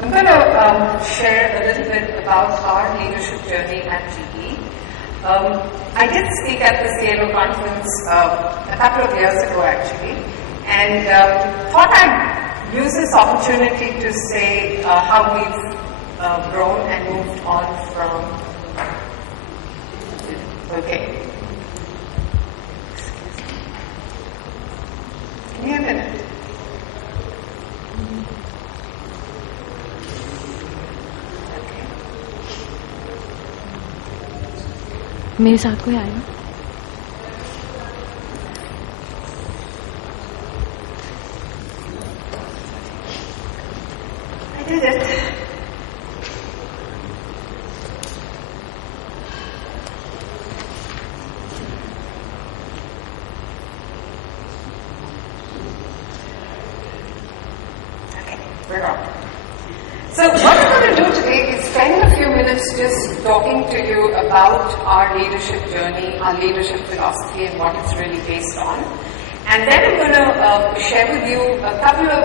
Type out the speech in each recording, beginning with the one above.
I'm going to share a little bit about our leadership journey at GE. I did speak at the CLO conference a couple of years ago actually, and thought I'd use this opportunity to say how we've grown and moved on from, okay. Can you hear me? मेरे साथ कोई आएगा? I did it. Okay, we're on. So what I'm going to do today is spend a few minutes just talking to you about our leadership journey, our leadership philosophy, and what it's really based on. And then I'm going to share with you a couple of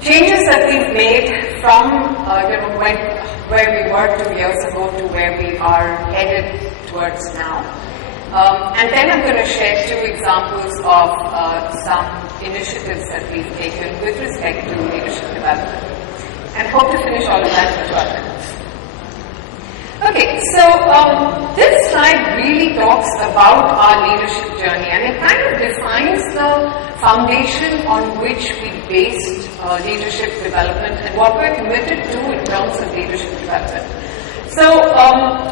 changes that we've made from where we were 2 years ago to where we are headed towards now. And then I'm going to share 2 examples of some initiatives that we've taken with respect to leadership development. And hope to finish all of that in 12 minutes. Okay, so this slide really talks about our leadership journey, and it kind of defines the foundation on which we based leadership development and what we're committed to in terms of leadership development. So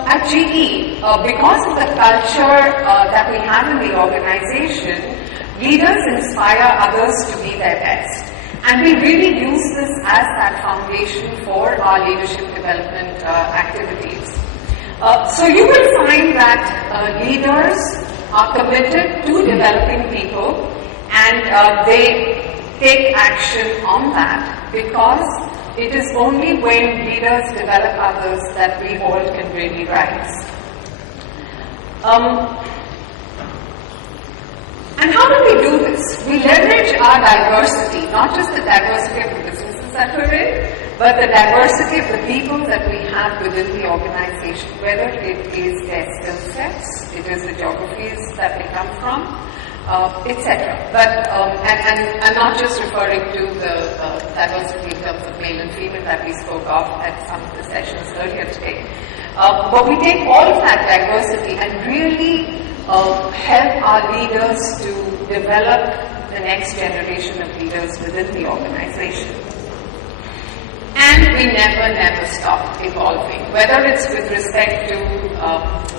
at GE, because of the culture that we have in the organization, leaders inspire others to be their best. And we really use this as that foundation for our leadership development activities. So you will find that leaders are committed to developing people, and they take action on that, because it is only when leaders develop others that we all can really rise. And how do we do this? We leverage our diversity, not just the diversity of the businesses that we're in, but the diversity of the people that we have within the organization, whether it is their skill sets, it is the geographies that they come from, etc. But and I'm not just referring to the diversity in terms of male and female that we spoke of at some of the sessions earlier today. But we take all of that diversity and really help our leaders to develop the next generation of leaders within the organization. And we never stop evolving, whether it's with respect to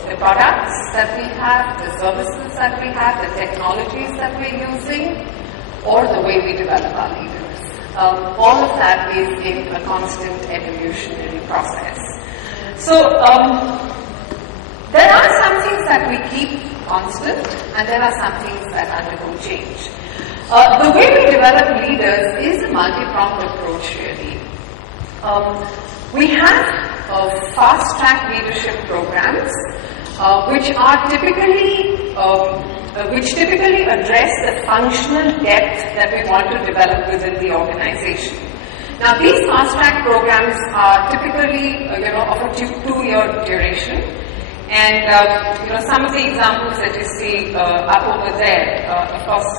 the products that we have, the services that we have, the technologies that we're using, or the way we develop our leaders. All of that is in a constant evolutionary process. So there are some things that we keep constant, and there are some things that undergo change. The way we develop leaders is a multi-pronged approach, really. We have fast-track leadership programs, which typically address the functional depth that we want to develop within the organization. Now, these fast-track programs are typically, of a 2-year duration. And, some of the examples that you see up over there, of course,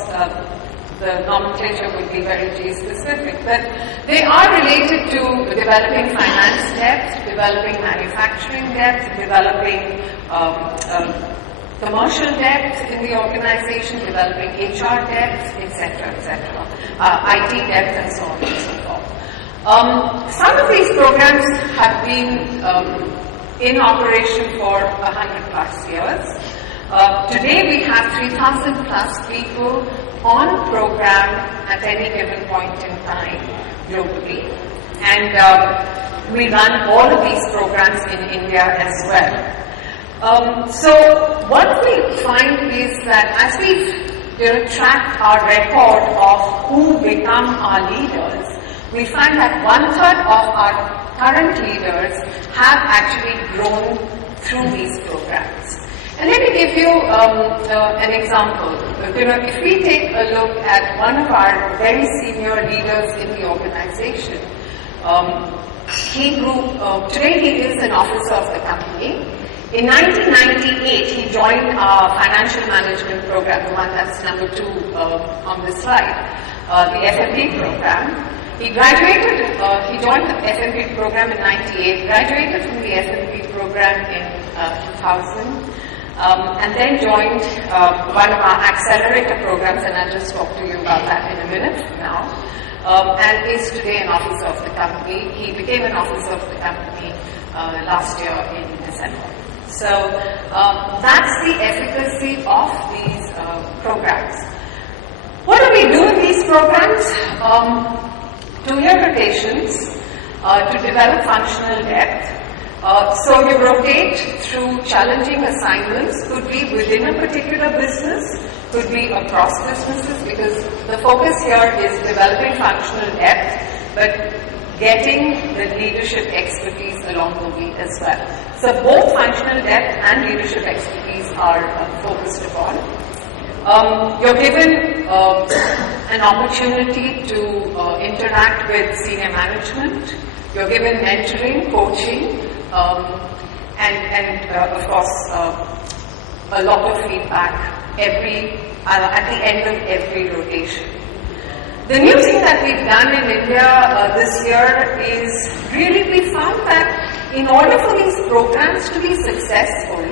the nomenclature would be very G-specific, but they are related to developing finance depth, developing manufacturing depth, developing commercial depth in the organization, developing HR depth, etc., IT depth, and so on and so forth. Some of these programs have been in operation for 100+ years. Today we have 3,000+ people on program at any given point in time globally, and we run all of these programs in India as well. So what we find is that as we track our record of who become our leaders, we find that 1/3 of our current leaders have actually grown through these programs. And let me give you an example. If we take a look at one of our very senior leaders in the organization, he grew, today he is an officer of the company. In 1998, he joined our financial management program, the one that's number 2 on this slide, the FMP program. He graduated, he joined the FMP program in 98, graduated from the FMP program in 2000, and then joined one of our accelerator programs, and I'll just talk to you about that in a minute from now, and is today an officer of the company. He became an officer of the company last year in December. So that's the efficacy of these programs. What do we do in these programs? 2-year rotations to develop functional depth. So you rotate through challenging assignments, could be within a particular business, could be across businesses, because the focus here is developing functional depth, but getting the leadership expertise along the way as well. So both functional depth and leadership expertise are focused upon. You're given an opportunity to interact with senior management. You're given mentoring, coaching, and of course, a lot of feedback at the end of every rotation. The new thing that we've done in India this year is really we found that in order for these programs to be successful,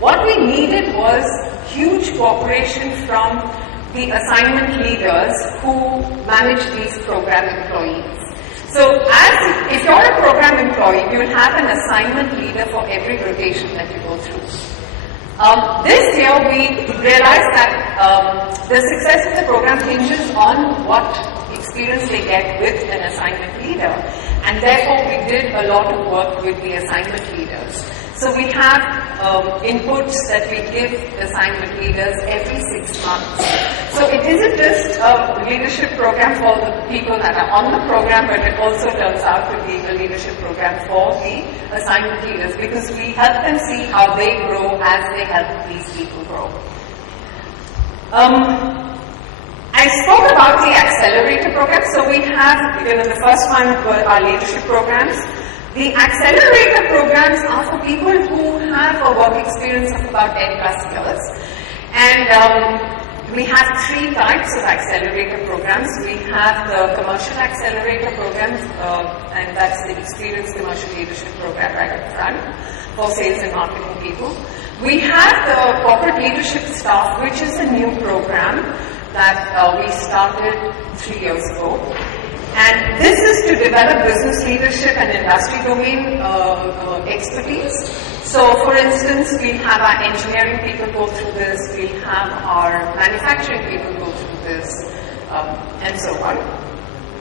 what we needed was huge cooperation from the assignment leaders who manage these program employees. So if you're a program employee, you will have an assignment leader for every rotation that you go through. This year we realized that the success of the program hinges on what experience they get with an assignment leader, and therefore we did a lot of work with the assignment leaders. So we have inputs that we give assignment leaders every 6 months. So it isn't just a leadership program for the people that are on the program, but it also turns out to be a leadership program for the assignment leaders, because we help them see how they grow as they help these people grow. I spoke about the accelerator program. So we have, the first one were our leadership programs. The accelerator programs are for people who have a work experience of about 10 plus years. And we have 3 types of accelerator programs. We have the commercial accelerator programs, and that's the experienced commercial leadership program right up front for sales and marketing people. We have the corporate leadership staff, which is a new program that we started 3 years ago. And this is to develop business leadership and industry domain expertise. So for instance, we'll have our engineering people go through this, we'll have our manufacturing people go through this, and so on.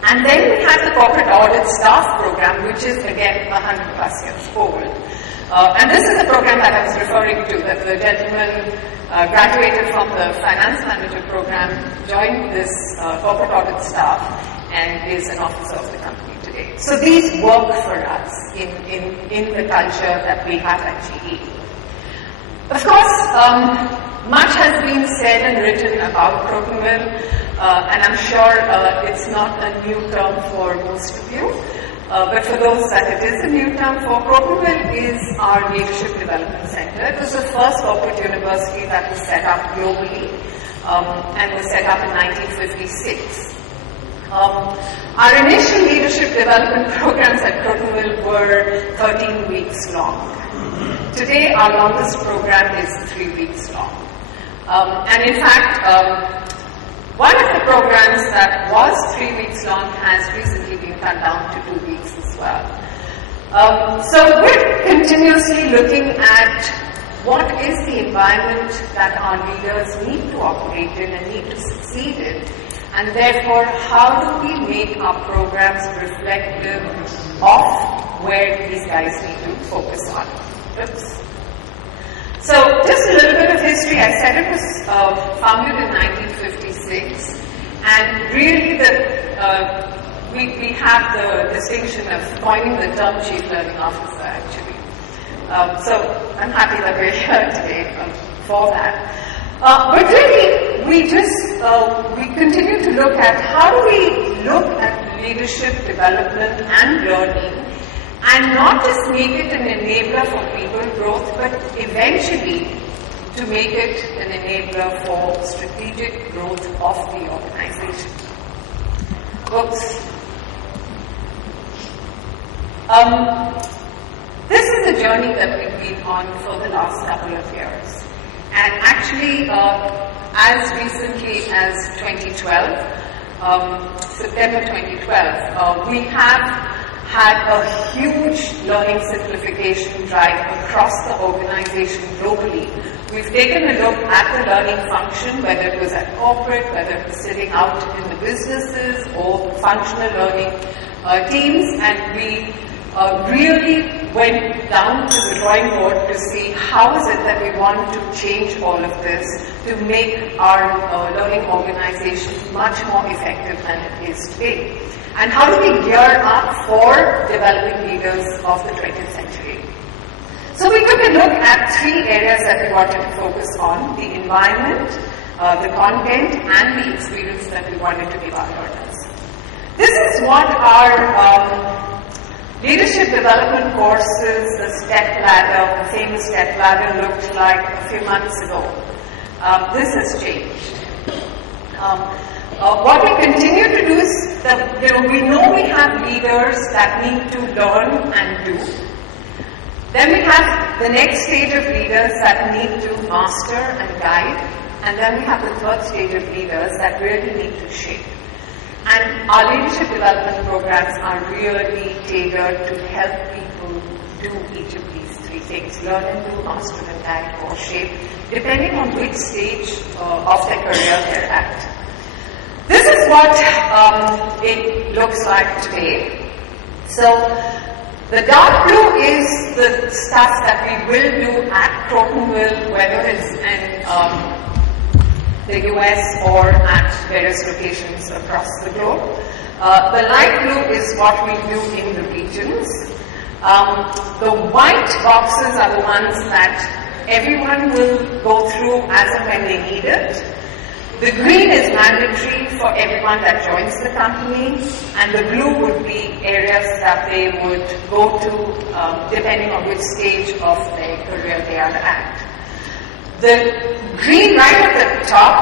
And then we have the corporate audit staff program, which is again 100 plus years old. And this is the program that I was referring to, that the gentleman graduated from the finance manager program, joined this corporate audit staff, and is an officer of the company today. So these work for us in the culture that we have at GE. Of course, much has been said and written about Crotonville, and I'm sure it's not a new term for most of you. But for those that it is a new term for, Crotonville is our leadership development center. It was the first corporate university that was set up globally, and was set up in 1956. Our initial leadership development programs at Crotonville were 13 weeks long. Today, our longest program is 3 weeks long. And in fact, one of the programs that was 3 weeks long has recently been cut down to 2 weeks as well. So we're continuously looking at what is the environment that our leaders need to operate in and need to succeed in, and therefore how do we make our programs reflective of where these guys need to focus on. Oops. So just a little bit of history. I said it was founded in 1956, and really we have the distinction of coining the term Chief Learning Officer actually. So I'm happy that we're here today. for that. But really, we continue to look at how do we look at leadership development and learning, and not just make it an enabler for people growth, but eventually to make it an enabler for strategic growth of the organization. Oops. This is a journey that we've been on for the last couple of years. And actually, as recently as 2012, September 2012, we have had a huge learning simplification drive across the organization globally. We've taken a look at the learning function, whether it was at corporate, whether it was sitting out in the businesses or functional learning teams, and we really went down to the drawing board to see how is it that we want to change all of this to make our learning organization much more effective than it is today. And how do we gear up for developing leaders of the 20th century? So we took a look at three areas that we wanted to focus on: the environment, the content, and the experience that we wanted to give our learners. This is what our leadership development courses, the step ladder, the famous step ladder, looked like a few months ago. This has changed. What we continue to do is that we know we have leaders that need to learn and do. Then we have the next stage of leaders that need to master and guide. And then we have the third stage of leaders that really need to shape. And our leadership development programs are really tailored to help people do each of these three things: learn and do, master and guide, or shape, depending on which stage of their career they're at. This is what it looks like today. So the dark blue is the stuff that we will do at Crotonville, whether it's in the US or at various locations across the globe. The light blue is what we do in the regions. The white boxes are the ones that everyone will go through as and when they need it. The green is mandatory for everyone that joins the company, and the blue would be areas that they would go to depending on which stage of their career they are at. The green right at the top,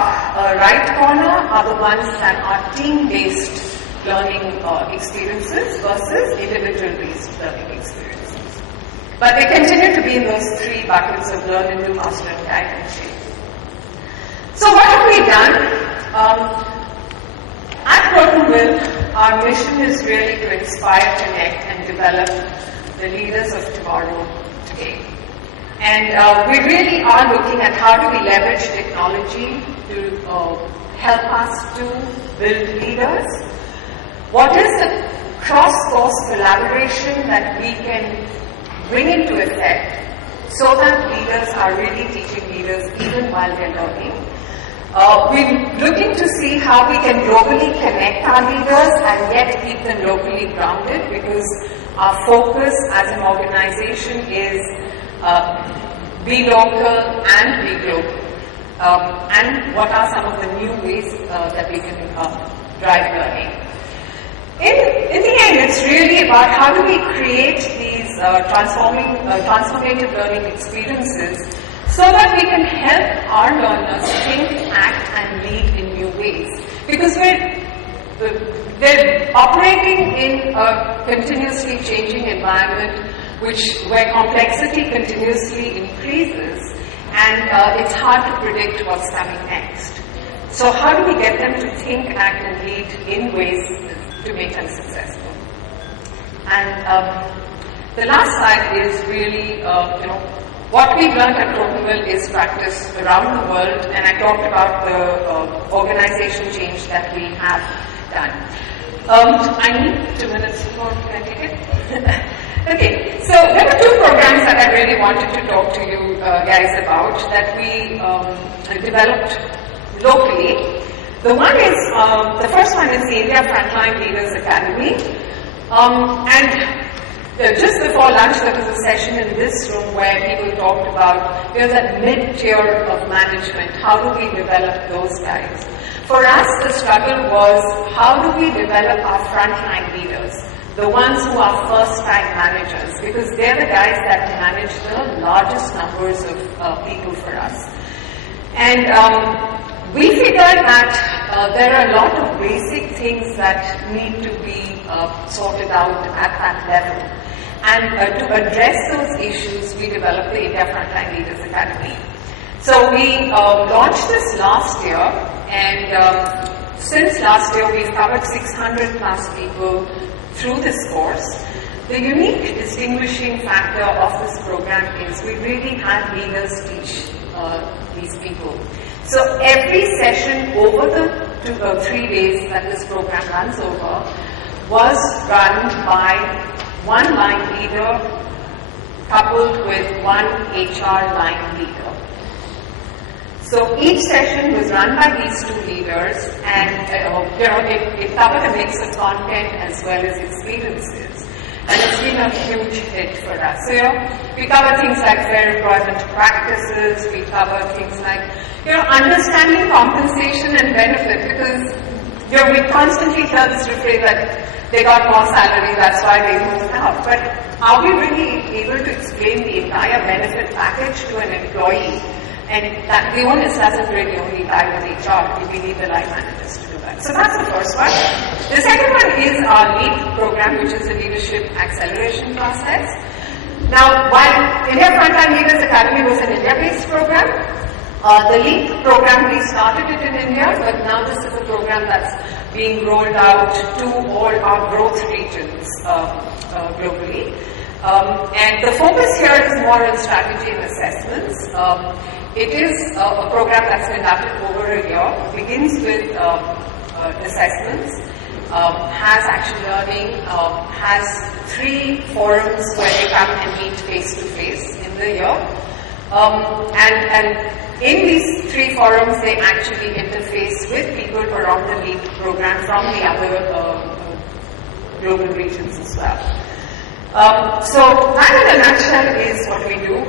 right corner, are the ones that are team-based learning experiences versus individual-based learning experiences. But they continue to be in those three buckets of learn and do, master and guide and shape. So what have we done? At Crotonville, our mission is really to inspire, connect, and develop the leaders of tomorrow today. And we really are looking at how do we leverage technology to help us to build leaders. What is the cross-course collaboration that we can bring into effect so that leaders are really teaching leaders even while they're learning? We're looking to see how we can globally connect our leaders and yet keep them locally grounded, because our focus as an organization is be local and be global. And what are some of the new ways that we can drive learning? In the end, it's really about how do we create these transformative learning experiences so that we can help our learners think, act, and lead in new ways. Because they're operating in a continuously changing environment where complexity continuously increases, and it's hard to predict what's coming next. So how do we get them to think, act, and lead in ways to make them successful? And the last slide is really, what we've learned at Crotonville is practiced around the world, and I talked about the organization change that we have done. I need 2 minutes more. Can I take it? Okay, so there were two programs that I really wanted to talk to you guys about that we developed locally. The first one is the India Frontline Leaders Academy. And Just before lunch, there was a session in this room where people talked about, that mid-tier of management. How do we develop those guys? For us, the struggle was, how do we develop our frontline leaders? The ones who are first-time managers, because they're the guys that manage the largest numbers of people for us. And we figured that there are a lot of basic things that need to be sorted out at that level. And to address those issues, we developed the India Frontline Leaders Academy. So we launched this last year, and since last year we've covered 600 plus people through this course. The unique distinguishing factor of this program is we really have leaders teach these people. So every session over the 3 days that this program runs over was run by one line leader coupled with one HR line leader. So each session was run by these two leaders, and it covered a mix of content as well as experiences. And it's been a huge hit for us. So, we cover things like fair employment practices, we cover things like, understanding compensation and benefit, because, we constantly hear this refrain that they got more salary, that's why they moved out. But are we really able to explain the entire benefit package to an employee? And that the onus doesn't really only lie with HR, we need the line managers to do that. So that's the first one. The second one is our LEAP program, which is the Leadership Acceleration Process. Now, while India Frontline Leaders Academy was an India-based program, the LEAP program, we started it in India, but now this is a program that's being rolled out to all our growth regions globally. And the focus here is more on strategy and assessments. It is a program that's conducted over a year, begins with assessments, has action learning, has 3 forums where they come and meet face-to-face in the year. And in these 3 forums, they actually interface with people around the LEAP program from the other global regions as well. So that in a nutshell is what we do.